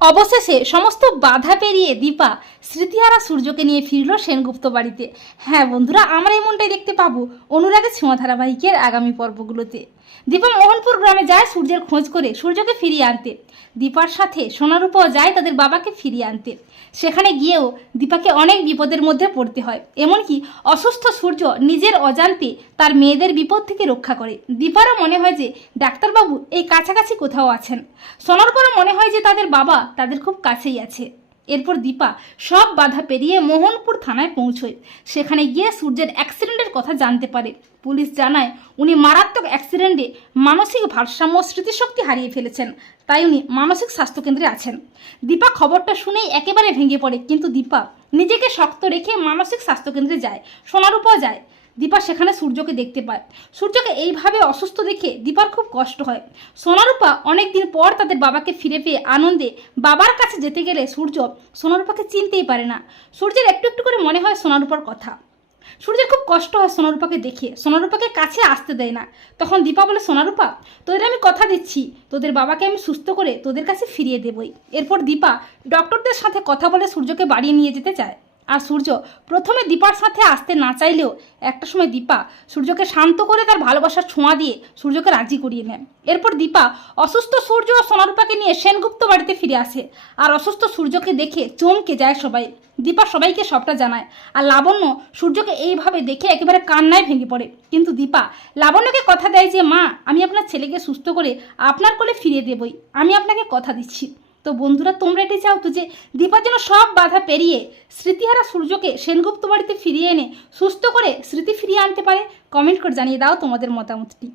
অবশেষে সমস্ত বাধা পেরিয়ে দীপা, স্মৃতিহারা সূর্যকে নিয়ে ফিরল সেনগুপ্ত বাড়িতে। হ্যাঁ বন্ধুরা, আমরা এমনটাই দেখতে পাবো অনুরাগের ছোঁয়া ধারাবাহিকের আগামী পর্বগুলোতে। দীপা মোহনপুর গ্রামে যায় সূর্যের খোঁজ করে সূর্যকে ফিরিয়ে আনতে। দীপার সাথে সোনারূপাও যায় তাদের বাবাকে ফিরিয়ে আনতে। সেখানে গিয়েও দীপাকে অনেক বিপদের মধ্যে পড়তে হয়। এমনকি অসুস্থ সূর্য নিজের অজান্তে তার মেয়েদের বিপদ থেকে রক্ষা করে। দীপারও মনে হয় যে ডাক্তারবাবু এই কাছাকাছি কোথাও আছেন। সোনারূপারও মনে হয় যে তাদের বাবা তাদের খুব কাছেই আছে। এরপর দীপা সব বাধা পেরিয়ে মোহনপুর থানায় পৌঁছয়। সেখানে গিয়ে সূর্যের অ্যাক্সিডেন্টের কথা জানতে পারে। পুলিশ জানায়, উনি মারাত্মক অ্যাক্সিডেন্টে মানসিক ভারসাম্য স্মৃতিশক্তি হারিয়ে ফেলেছেন। তাই উনি মানসিক স্বাস্থ্যকেন্দ্রে আছেন। দীপা খবরটা শুনেই একেবারে ভেঙে পড়ে। কিন্তু দীপা নিজেকে শক্ত রেখে মানসিক স্বাস্থ্যকেন্দ্রে যায় সোনারূপাও যায়। দীপা সেখানে সূর্যকে দেখতে পায়। সূর্যকে এইভাবে অসুস্থ দেখে দীপার খুব কষ্ট হয়। সোনারূপা অনেকদিন পর তাদের বাবাকে ফিরে পেয়ে আনন্দে বাবার কাছে যেতে গেলে সূর্য সোনারূপাকে চিনতেই পারে না। সূর্যের একটু একটু করে মনে হয় সোনারূপার কথা। সূর্যের খুব কষ্ট হয় সোনারূপাকে দেখে। সোনারূপাকে কাছে আসতে দেয় না। তখন দীপা বলে, সোনারূপা, তোদের আমি কথা দিচ্ছি। তোদের বাবাকে আমি সুস্থ করে তোদের কাছে ফিরিয়ে দেবই। এরপর দীপা ডক্টরদের সাথে কথা বলে সূর্যকে বাড়িয়ে নিয়ে যেতে চায়। আর সূর্য, প্রথমে দীপার সাথে আসতে না চাইলেও একটা সময় দীপা সূর্যকে শান্ত করে তার ভালোবাসার ছোঁয়া দিয়ে সূর্যকে রাজি করিয়ে নেয়। এরপর দীপা অসুস্থ সূর্য ও সোনারূপাকে নিয়ে সেনগুপ্ত বাড়িতে ফিরে আসে আর অসুস্থ সূর্যকে দেখে চমকে যায় সবাই। দীপা সবাইকে সবটা জানায় আর লাবণ্য সূর্যকে এইভাবে দেখে একেবারে কান্নায় ভেঙে পড়ে। কিন্তু দীপা লাবণ্যকে কথা দেয় যে, মা, আমি আপনার ছেলেকে সুস্থ করে আপনার কোলে ফিরিয়ে দেবই। আমি আপনাকে কথা দিচ্ছি। তো বন্ধুরা, তোমরা এটি চাও তো যে দীপা যেন সব বাধা পেরিয়ে স্মৃতিহারা সূর্যকে সেনগুপ্ত বাড়িতে ফিরিয়ে এনে সুস্থ করে স্মৃতি ফিরিয়ে আনতে পারে? কমেন্ট করে জানিয়ে দাও তোমাদের মতামতটি।